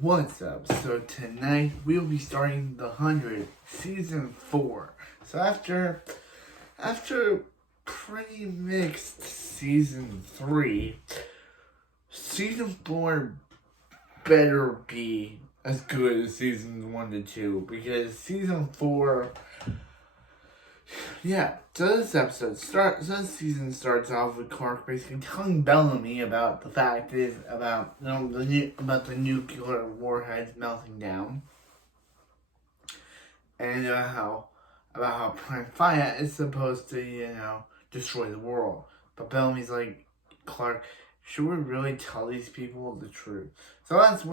what's up? So tonight we'll be starting the 100 season 4. So after pretty mixed season 3, season 4 better be as good as seasons 1 to 2, because season 4, so this season starts off with Clark basically telling Bellamy about the fact about the nuclear warheads melting down, and about how Prime Fire is supposed to destroy the world. But Bellamy's like, Clark, should we really tell these people the truth? So that's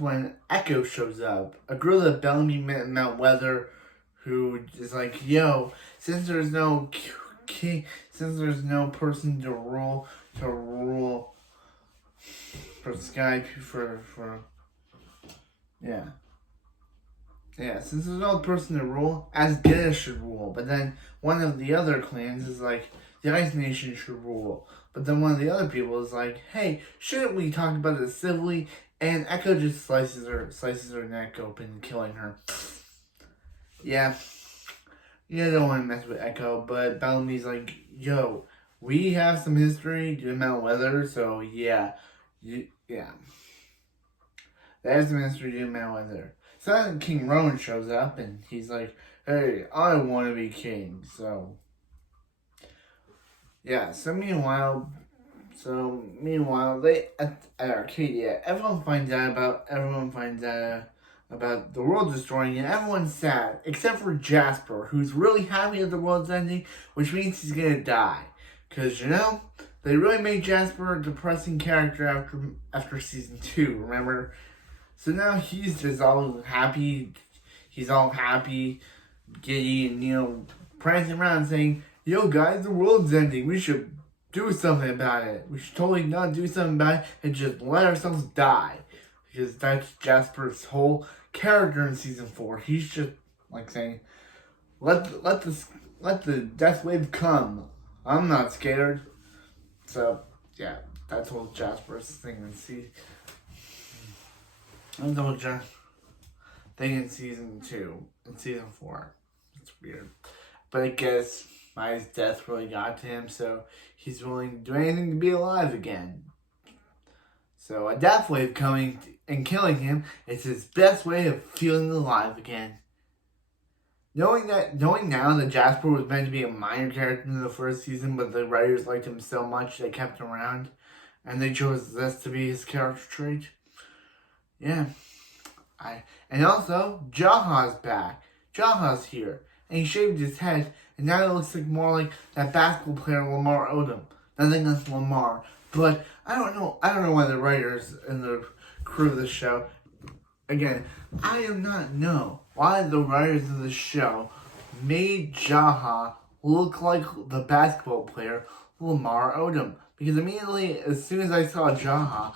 when Echo shows up, a girl that Bellamy met in Mount Weather, who is like, yo, since there's no king, since there's no person to rule for Sky, since there's no person to rule, Asgida should rule. But then one of the other clans is like, the Ice Nation should rule. But then one of the other people is like, hey, shouldn't we talk about it civilly? And Echo just slices her neck open, killing her. Yeah, you don't want to mess with Echo, but Bellamy's like, yo, we have some history doing Mount Weather, so yeah. There's some history doing Mount Weather. So then King Rowan shows up, and he's like, hey, I want to be king, so. Yeah, so meanwhile, they at Arcadia, everyone finds out about the world destroying, and everyone's sad, except for Jasper, who's really happy that the world's ending, which means he's gonna die. Because, they really made Jasper a depressing character after season 2, remember? So now he's just all happy, giddy, and, prancing around saying, yo guys, the world's ending, we should do something about it. We should totally not do something about it and just let ourselves die. Because that's Jasper's whole character in season 4. He's just like saying, let the death wave come. I'm not scared. So yeah, that's what Jasper's thing in season 2. In season 4. It's weird. But I guess Maya's death really got to him, so he's willing to do anything to be alive again. So a death wave coming and killing him is his best way of feeling alive again. Knowing now that Jasper was meant to be a minor character in the first season, but the writers liked him so much they kept him around, and they chose this to be his character trait. Yeah. And also, Jaha's back. Jaha's here. And he shaved his head, and now it looks like more like that basketball player Lamar Odom. Nothing against Lamar, but I don't know why the writers and the crew of the show, again, I do not know why the writers of the show made Jaha look like the basketball player Lamar Odom. Because immediately, as soon as I saw Jaha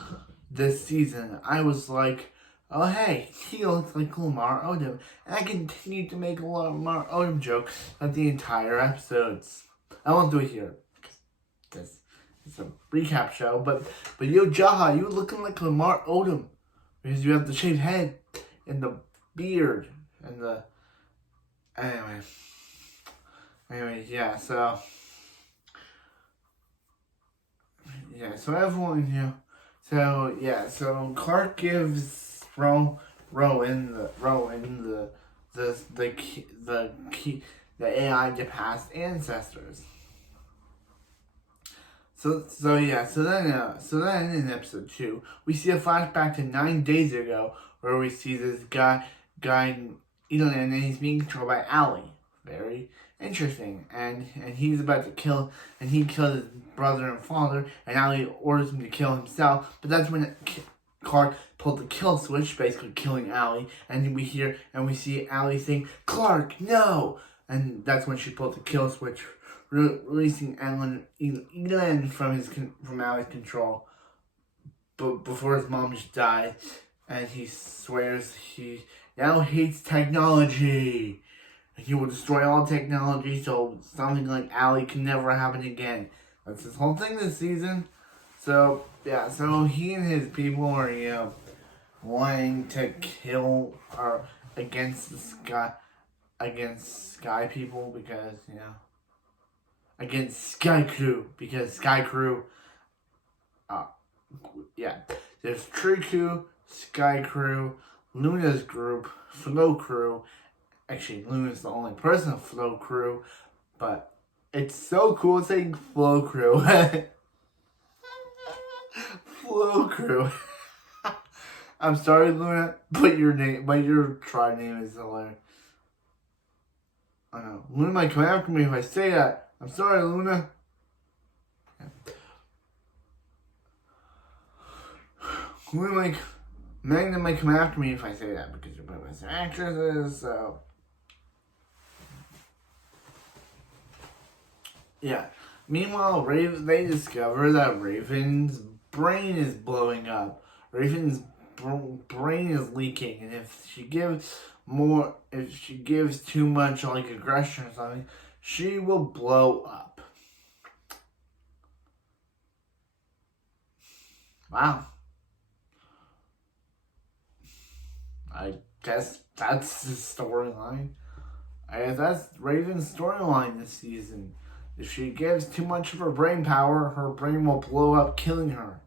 this season, I was like, oh hey, he looks like Lamar Odom. And I continued to make a Lamar Odom joke at the entire episodes. I won't do it here. It's a recap show, but yo, Jaha, you looking like Lamar Odom. Because you have the shaved head and the beard and the... Anyway, yeah, so... Yeah, so everyone, so Clark gives Rowan the key, the AI to past ancestors. So then in episode 2, we see a flashback to 9 days ago, where we see this guy, Elan, and he's being controlled by Allie. Very interesting. And he's about to kill, and he killed his brother and father, and Allie orders him to kill himself. But that's when Clark pulled the kill switch, basically killing Allie, and we see Allie saying, Clark, no! And that's when she pulled the kill switch, releasing Elan from Allie's control, but before his mom just died, and he swears he now hates technology, and he will destroy all technology, so something like Allie can never happen again. That's his whole thing this season. So yeah, so he and his people are wanting to kill or against Sky people because, against Sky Crew because Sky Crew, uh, yeah, there's Tree Crew, Sky Crew, Luna's group, Flow Crew. Actually, Luna's the only person of Flow Crew, but it's so cool saying Flow Crew. Flow Crew. I'm sorry, Luna, but your tribe name is hilarious. I know. Luna might come after me if I say that. I'm sorry, Luna. Luna might, Magna might come after me if I say that because you're both best actresses, so. Yeah. Meanwhile, they discover that Raven's brain is blowing up. Raven's brain is leaking, and if she gives too much like aggression or something, she will blow up. Wow. I guess that's the storyline. I guess that's Raven's storyline this season. If she gives too much of her brain power, her brain will blow up, killing her.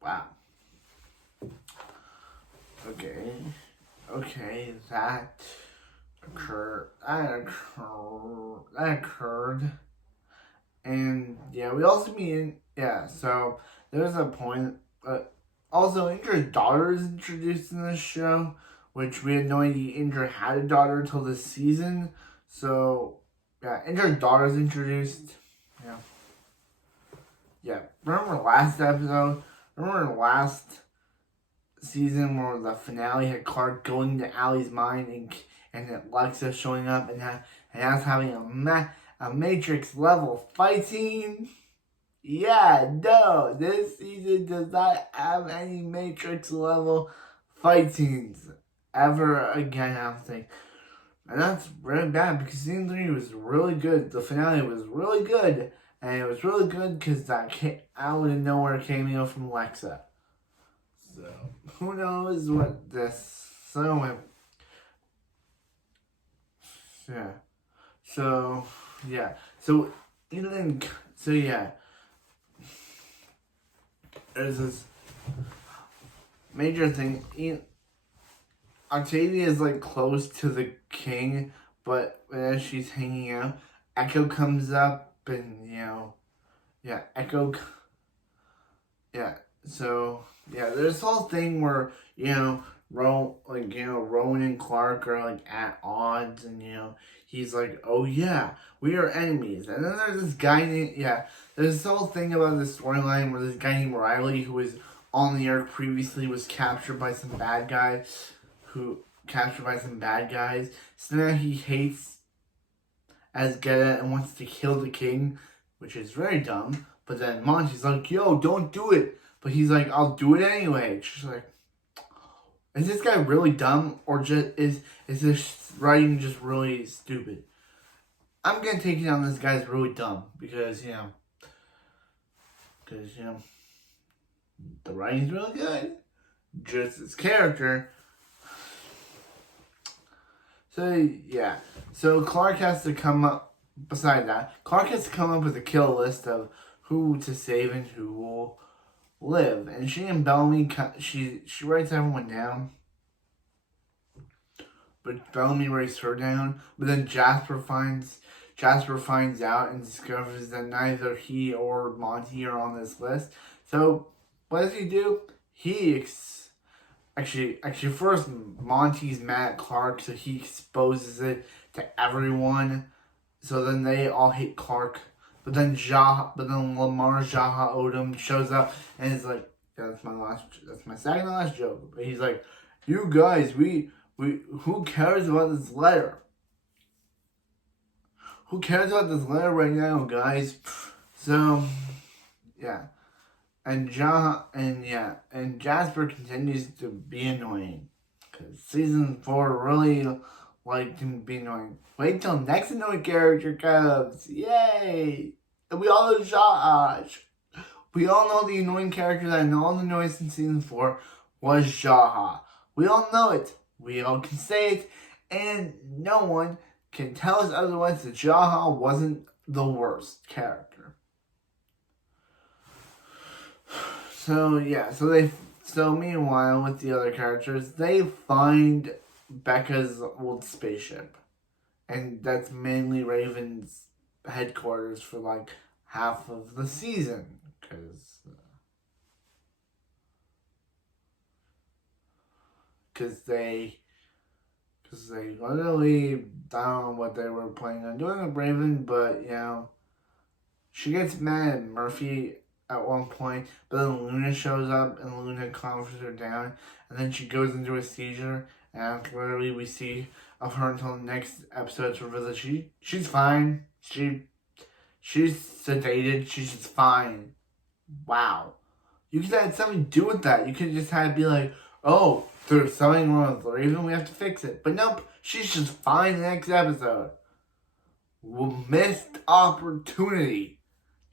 Wow. Okay, that occurred. And yeah, we also so there's a point, also Indra's daughter is introduced in this show, which we had no idea Indra had a daughter until this season. So yeah, Indra's daughter is introduced. Yeah. Remember last episode? Remember last season where the finale had Clark going to Allie's mind and Alexa showing up and us having a Matrix level fight scene? Yeah, no, this season does not have any Matrix level fight scenes ever again, I don't think. And that's really bad because season 3 was really good. The finale was really good. And it was really good because that out of nowhere cameo from Alexa. So, who knows what this. So, yeah. So, yeah. So, yeah. There's this major thing. Octavia is like close to the king, but as she's hanging out, Echo comes up and, Echo. Yeah. So, yeah, there's this whole thing where, Rowan and Clark are like at odds, and he's like, oh yeah, we are enemies. And then there's this guy there's this whole thing about this storyline where this guy named Riley, who was on the Ark previously, was captured by some bad guys. So now he hates Azgeda and wants to kill the king, which is very dumb. But then Monty's like, yo, don't do it. But he's like, I'll do it anyway. It's just like, is this guy really dumb? Or is this writing just really stupid? I'm gonna take it on this guy's really dumb. Because, the writing's really good. Just his character. So, yeah. So, Clark has to come up, beside that, Clark has to come up with a kill list of who to save and who will live. And she and Bellamy, she writes everyone down. But Bellamy writes her down. But then Jasper finds out and discovers that neither he or Monty are on this list. So, what does he do? Actually, first Monty's mad at Clark, so he exposes it to everyone. So then they all hate Clark. But then Lamar Jaha Odom shows up and is like, that's my second to last joke. But he's like, you guys, who cares about this letter? Who cares about this letter right now, guys? So, yeah. And Jasper continues to be annoying. Because season 4 really liked him be annoying. Wait till next annoying character comes. Yay! And we all know Jaha. We all know the annoying character that in all the noise in season 4 was Jaha. We all know it. We all can say it. And no one can tell us otherwise that Jaha wasn't the worst character. So yeah, so meanwhile with the other characters, they find Becca's old spaceship. And that's mainly Raven's headquarters for like half of the season. Because they literally, I don't know what they were planning on doing with Raven, but you know, she gets mad at Murphy at one point, but then Luna shows up and Luna calms her down, and then she goes into a seizure, and literally we see of her until the next episode's reveal that she's fine. She's sedated. She's just fine. Wow. You could have had something to do with that. You could just had to be like, oh, there's something wrong with Raven, we have to fix it. But nope, she's just fine in the next episode. Missed opportunity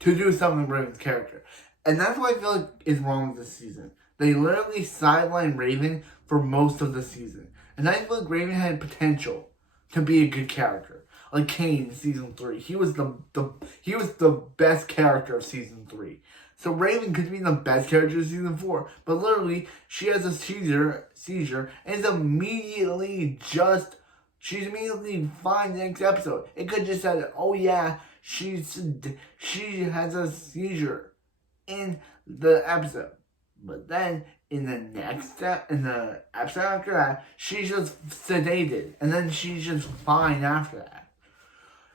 to do something with Raven's character. And that's what I feel like is wrong with this season. They literally sidelined Raven for most of the season. And I feel like Raven had potential to be a good character. Like Kane in season 3. He was the best character of season 3. So Raven could be the best character of season 4. But literally, she has a seizure and is immediately she's immediately fine the next episode. It could just said, oh yeah, she has a seizure in the episode. But then in the episode after that, she's just sedated, and then she's just fine after that.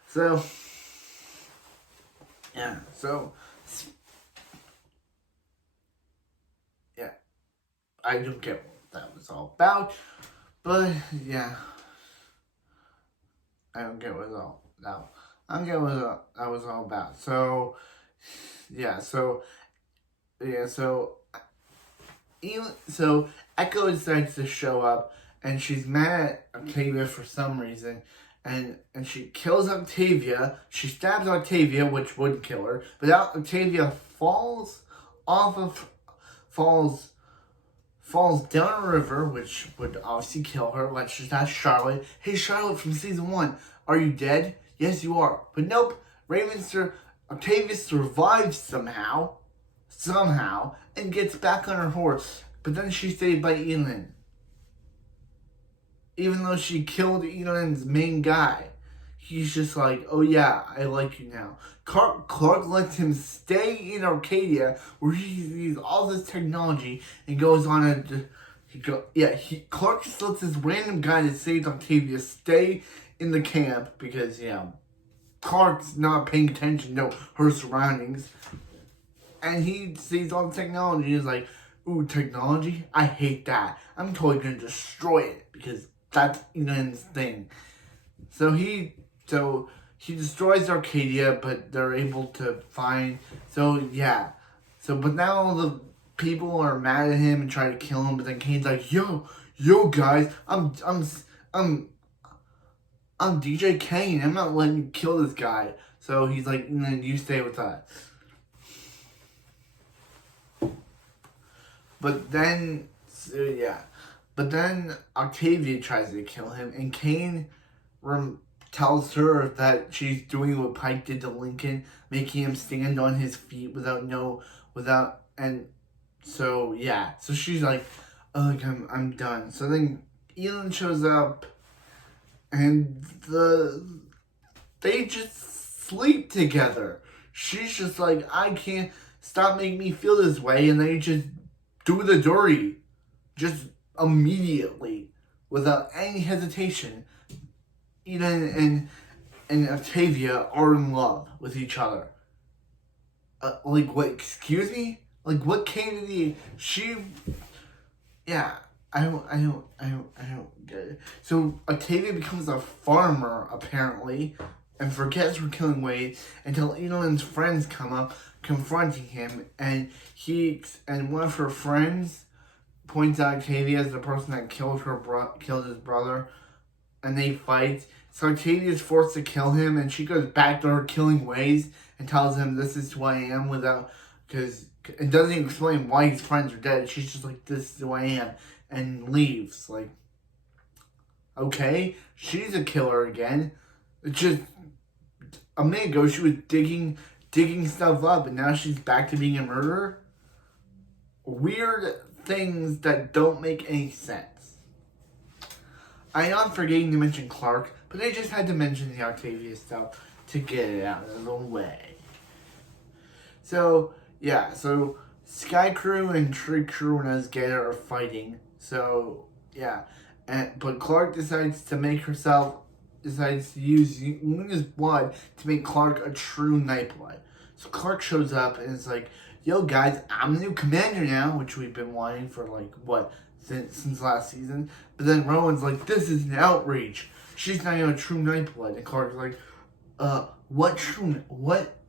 So yeah, I don't get what that was all about, but yeah, I don't get what that was all about. So Echo decides to show up, and she's mad at Octavia for some reason, and she kills Octavia. She stabs Octavia, which would kill her, but Octavia falls down a river, which would obviously kill her. Let's just ask Charlotte. Hey, Charlotte from season 1, are you dead? Yes, you are. But nope, Octavia survives somehow, and gets back on her horse. But then she's saved by Elend. Even though she killed Elend's main guy. He's just like, oh yeah, I like you now. Clark lets him stay in Arcadia, where he uses all this technology and goes on Clark just lets this random guy that saved Octavia stay in the camp because, Clark's not paying attention to her surroundings. And he sees all the technology and is like, ooh, technology? I hate that. I'm totally going to destroy it because that's Elend's thing. So he destroys Arcadia, but they're able to find. But now all the people are mad at him and try to kill him. But then Kane's like, yo guys, I'm DJ Kane. I'm not letting you kill this guy. So he's like, you stay with us. But then Octavia tries to kill him, and Kane tells her that she's doing what Pike did to Lincoln, making him stand on his feet so she's like, oh, I'm done. So then Elend shows up, and they just sleep together. She's just like, I can't stop making me feel this way, and they just do the dirty, just immediately, without any hesitation. Elend and Octavia are in love with each other. What? Excuse me? What came to the? I don't get it. So Octavia becomes a farmer apparently, and forgets her killing ways until Elend's friends come up, confronting him, and one of her friends points out Octavia as the person that killed his brother, and they fight, So Octavia's forced to kill him, and she goes back to her killing ways and tells him, "This is who I am," because it doesn't even explain why his friends are dead. She's just like, "This is who I am," and leaves. Like, okay, she's a killer again. It's just a minute ago she was digging stuff up, and now she's back to being a murderer. Weird things that don't make any sense. I know I'm forgetting to mention Clark, but I just had to mention the Octavia stuff to get it out of the way. So, yeah, so Sky Crew and Tree Crew and Asgard are fighting. So, yeah. But Clark decides to use Luna's blood to make Clark a true Nightblood. So Clark shows up and is like, "Yo guys, I'm the new commander now," which we've been wanting for since last season. But then Rowan's like, "This is an outrage. She's not even a true Nightblood." And Clark's like, what?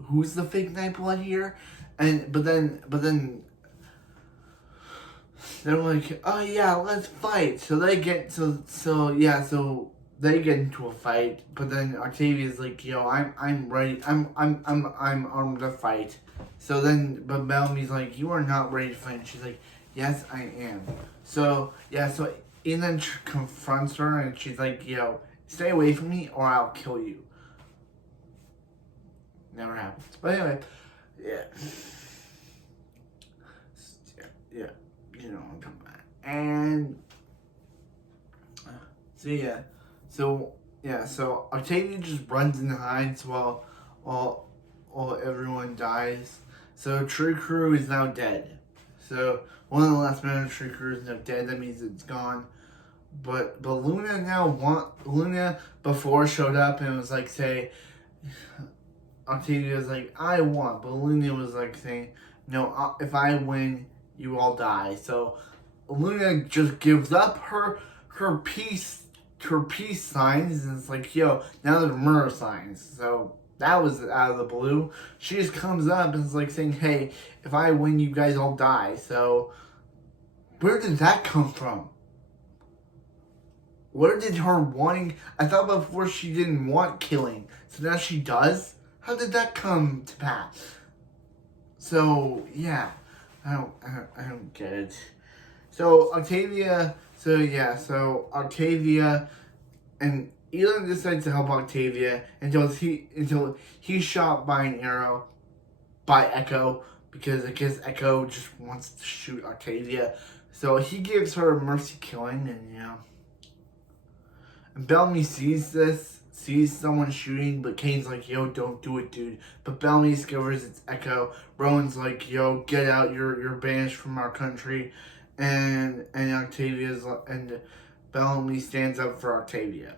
Who's the fake Nightblood here?" But then they're like, "Oh yeah, let's fight." So they get they get into a fight. But then Octavia's like, "Yo, I'm ready. I'm armed to fight." But Bellamy's like, "You are not ready to fight." And she's like, "Yes, I am." So Ian confronts her and she's like, "Yo, stay away from me or I'll kill you." Never happens. But anyway, yeah. Yeah. You know what I'm talking about. And so Octavia just runs and hides while everyone dies. So Tree Crew is now dead. So one of the last men of Tree Crew is now dead. That means it's gone. But Luna before showed up and was like, Octavia was like, "I won," but Luna was like saying, "No, if I win, you all die." So Luna just gives up her peace signs, and it's like, "Yo, now they're murder signs." So that was out of the blue. She just comes up and is like saying, "Hey, if I win, you guys all die." So where did that come from? Where did her wanting? I thought before she didn't want killing, so now she does. How did that come to pass? So yeah, I don't get it. So Octavia and Elon decides to help Octavia until he's shot by an arrow by Echo, because I guess Echo just wants to shoot Octavia. So he gives her a mercy killing, and Bellamy sees someone shooting, but Kane's like, "Yo, don't do it, dude." But Bellamy discovers it's Echo. Rowan's like, "Yo, get out, you're banished from our country." And Bellamy stands up for Octavia.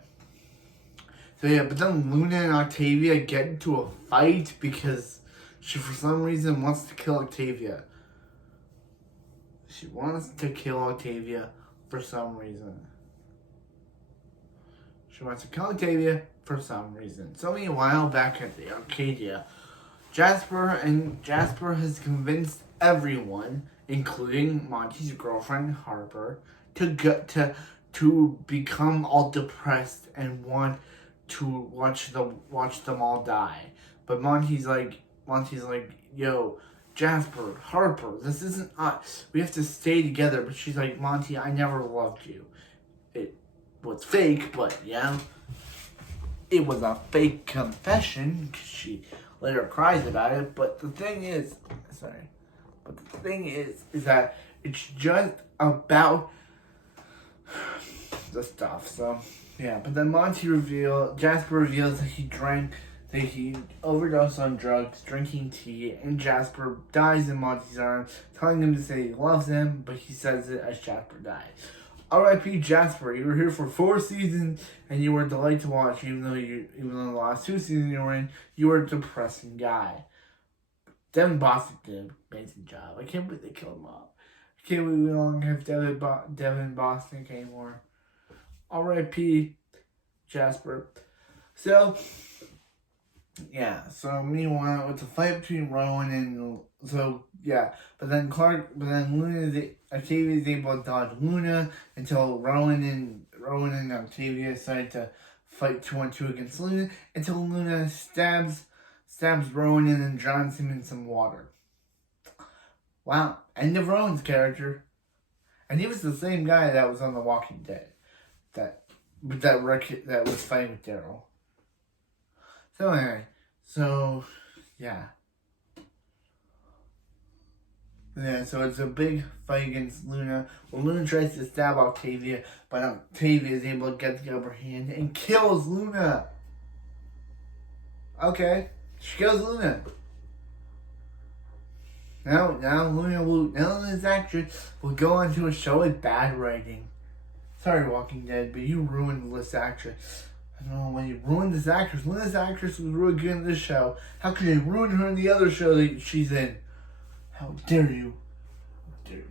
So yeah, but then Luna and Octavia get into a fight because she for some reason wants to kill Octavia. She wants to kill Octavia for some reason. She wants to kill Octavia for some reason. So meanwhile, back at the Arcadia, Jasper has convinced everyone, including Monty's girlfriend Harper, to become all depressed and want to watch them all die. But Monty's like, "Yo, Jasper, Harper, this isn't us. We have to stay together." But she's like, "Monty, I never loved you." It was fake, but yeah, it was a fake confession because she later cries about it. But the thing is that it's just about the stuff. So yeah, but then Jasper reveals that he overdosed on drugs, drinking tea, and Jasper dies in Monty's arms, telling him to say he loves him, but he says it as Jasper dies. R.I.P. Jasper, you were here for 4 seasons, and you were a delight to watch, even though the last 2 seasons you were in, you were a depressing guy. Devin Boston did an amazing job. I can't believe they killed him off. I can't believe we no longer have Devin Boston anymore. R.I.P. Jasper. So, yeah. So meanwhile, with the fight between Rowan and Octavia is able to dodge Luna until Rowan and Octavia decide to fight 2-on-2 against Luna until Luna stabs Rowan and then drowns him in some water. Wow, end of Rowan's character. And he was the same guy that was on The Walking Dead. That was fighting with Daryl. So anyway, yeah. Yeah, so it's a big fight against Luna. Well, Luna tries to stab Octavia, but Octavia is able to get the upper hand and kills Luna. Okay, she kills Luna. Now this actress will go on to a show with bad writing. Sorry, Walking Dead, but you ruined this actress. I don't know when you ruined this actress. When this actress was really good in this show, how could you ruin her in the other show that she's in? How dare you? How dare you?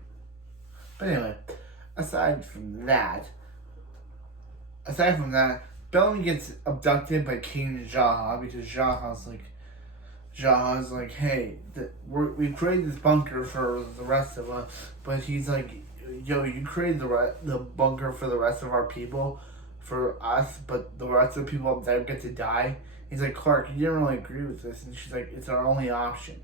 But anyway, aside from that, Bellamy gets abducted by Kane and Jaha because Jaha's like, hey, we created this bunker for the rest of us, but he's like, yo, you created the bunker for the rest of our people, for us, but the rest of the people up there get to die. He's like, Clark, you didn't really agree with this, and she's like, it's our only option.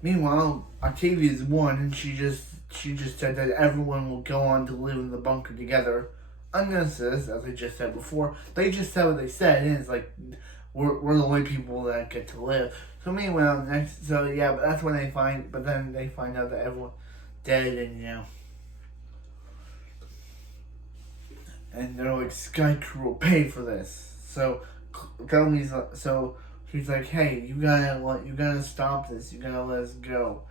Meanwhile, Octavia's won, and she just said that everyone will go on to live in the bunker together. Unnecessary, as I just said before. They just said what they said, and it's like, we're the only people that get to live. So meanwhile, but that's when but then they find out that everyone's dead, and and they're like, Sky Crew will pay for this. So she's like, hey, you gotta stop this. You gotta let us go.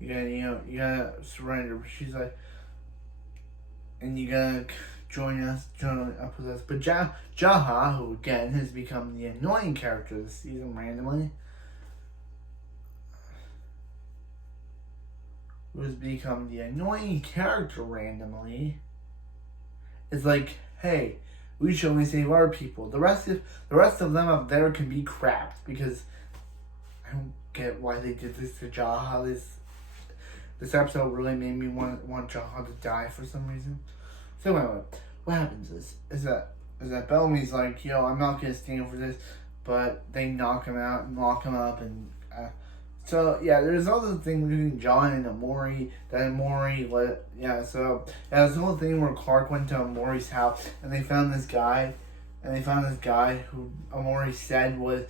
You gotta surrender. She's like, and you gotta join up with us. But Jaha, who again has become the annoying character this season randomly, is like, hey, we should only save our people. The rest of them up there can be crapped, because I don't get why they did this to Jaha. This episode really made me want Jaha to die for some reason. So anyway, what happens is that Bellamy's like, yo, I'm not gonna stand for this, but they knock him out and lock him up, and there's all the thing between John and Amori that there's the whole thing where Clark went to Amori's house and they found this guy who Amori said was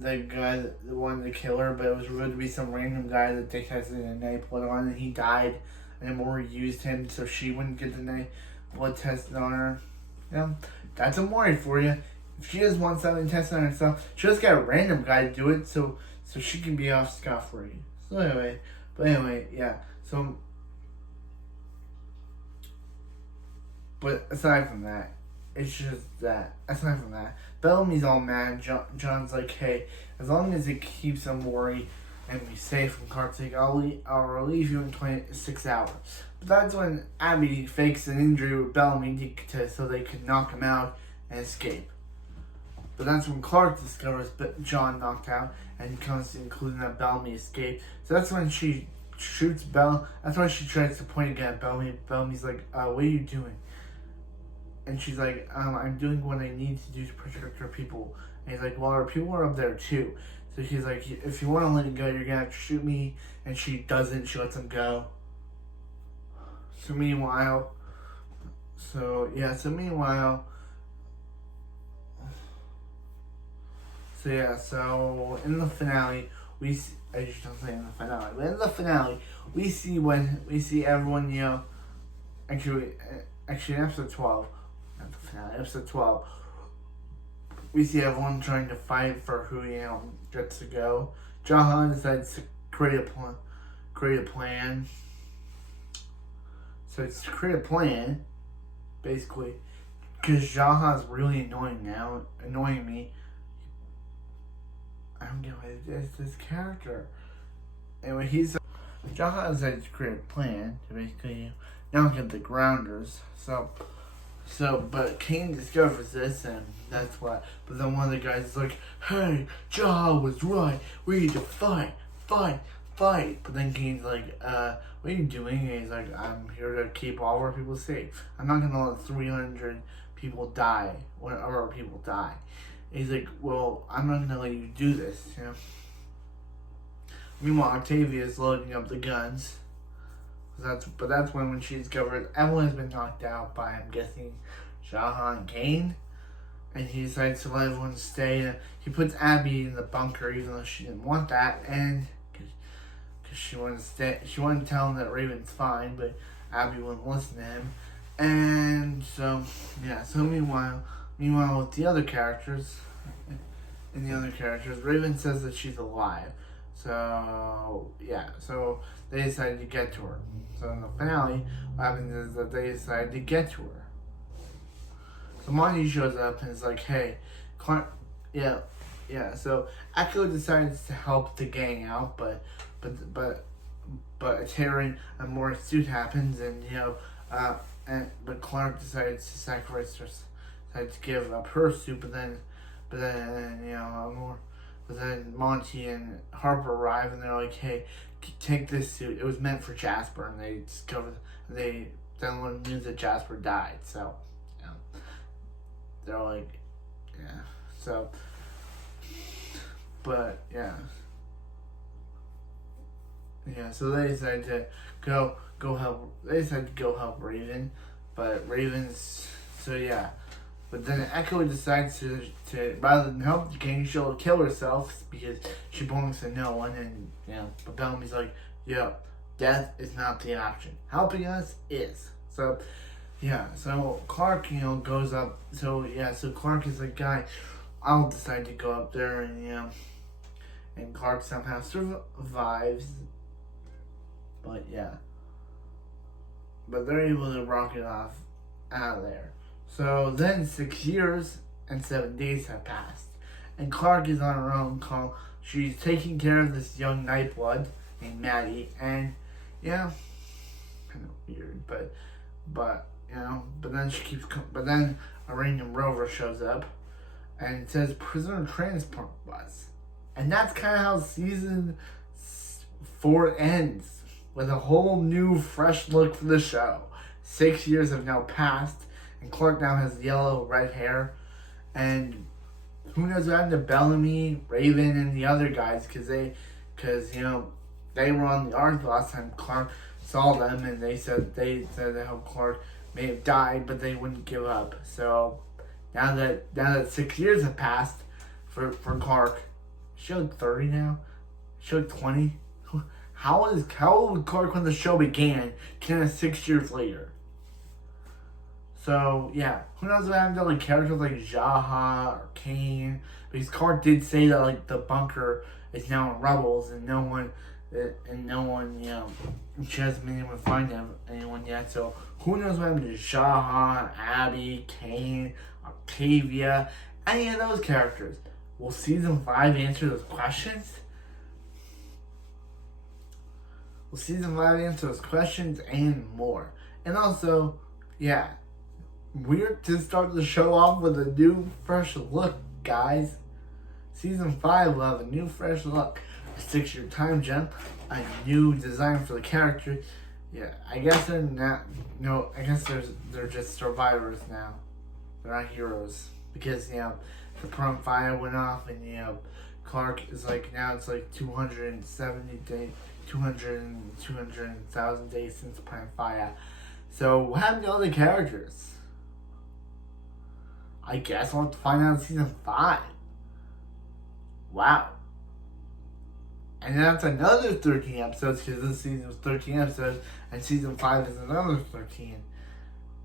the guy that wanted to kill her, but it was really to be some random guy that they tested a night blood on, and he died, and Amori used him so she wouldn't get the night blood tested on her. Yeah, that's Amori for you. If she just wants something tested on herself, she'll just get a random guy to do it so she can be off scot-free. So anyway, yeah. So, but aside from that, Bellamy's all mad. John's like, hey, as long as it keeps Amori and we safe from Clark's sake, I'll relieve you in 26 hours. But that's when Abby fakes an injury with Bellamy so they could knock him out and escape. But that's when Clark discovers John knocked out and comes to including that Bellamy escaped. So that's when she shoots that's why she tries to point again at Bellamy. Bellamy's like, what are you doing? And she's like, I'm doing what I need to do to protect our people. And he's like, well, our people are up there too. So she's like, if you want to let it go, you're going to have to shoot me. And she doesn't. She lets him go. So meanwhile, So in the finale, we see, I just don't say in the finale, but in the finale, we see everyone, actually in episode 12, not the finale, episode 12, we see everyone trying to fight for who, gets to go. Jahan decides to create a plan. So it's to create a plan, basically, because Jaha's really annoying me. I don't get why it's this character. Anyway, Jaha decided to create a plan to basically not get the grounders. But Kane discovers this, and that's why. But then one of the guys is like, hey, Jaha was right. We need to fight. But then Kane's like, what are you doing? And he's like, I'm here to keep all of our people safe. I'm not going to let 300 people die, when other people die. And he's like, well, I'm not gonna let you do this, you know. Meanwhile, Octavia is loading up the guns. But that's when she discovers Evelyn's been knocked out by, I'm guessing, Jaha and Kane. And he decides to let everyone stay. He puts Abby in the bunker even though she didn't want that. And because she wanted to stay, she wanted to tell him that Raven's fine, but Abby wouldn't listen to him. And so, yeah. So meanwhile with the other characters, Raven says that she's alive. So, yeah. So they decided to get to her. So in the finale, what happens is that they decide to get to her. So Monty shows up and is like, hey, Clark, yeah. So Echo decides to help the gang out, but a tearing and more suit happens, and but Clark decides to sacrifice her, decides to give up her suit, but then Monty and Harper arrive and they're like, hey, take this suit. It was meant for Jasper, and they discovered they then learned news that Jasper died. So, they're like, yeah. So, but yeah. So they decided to go help. They decided to go help Raven, but Raven's But then Echo decides to rather than help the gang, she'll kill herself because she belongs to no one. And but Bellamy's like, death is not the option. Helping us is. So so Clark goes up. So Clark is like, guy, I'll decide to go up there, and Clark somehow survives. But they're able to rocket off out of there. So then 6 years and 7 days have passed, and Clark is on her own. She's taking care of this young Nightblood named Maddie, and kind of weird, but then a random rover shows up, and it says prisoner transport bus, and that's kind of how season 4 ends, with a whole new, fresh look for the show. 6 years have now passed. And Clark now has yellow, red hair. And who knows what happened to Bellamy, Raven, and the other guys. Because they were on the Ark last time Clark saw them. And they said how Clark may have died, but they wouldn't give up. So now that 6 years have passed for Clark. Is she like 30 now? Is she like 20? How old was Clark when the show began? 6 years later. So, who knows what happened to characters like Jaha or Kane? Because Clark did say that the bunker is now in Rebels, and no one, she hasn't been able to find anyone yet. So who knows what happened to Jaha, Abby, Kane, Octavia, any of those characters? Will season 5 answer those questions? Will season 5 answer those questions and more? And also, weird to start the show off with a new, fresh look, guys. Season 5 will have a new, fresh look. A 6-year time jump. A new design for the character. I guess they're not... No, I guess they're just survivors now. They're not heroes. Because, the prom fire went off, and, Clark is now it's 270 days... 200,000 days since Prime Fire. So, what happened to all the characters? I guess we'll have to find out in season 5. Wow. And that's another 13 episodes, because this season was 13 episodes, and season 5 is another 13.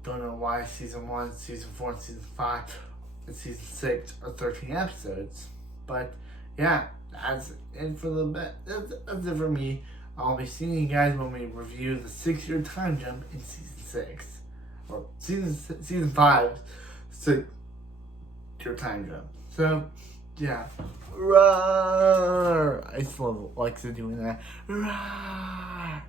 Don't know why season 1, season 4, and season 5, and season 6 are 13 episodes. But, that's it for the bit. That's it for me. I'll be seeing you guys when we review the 6-year time jump in season 6. Or season 5. 6-year time jump. So, Roar! I still like doing that. Roar!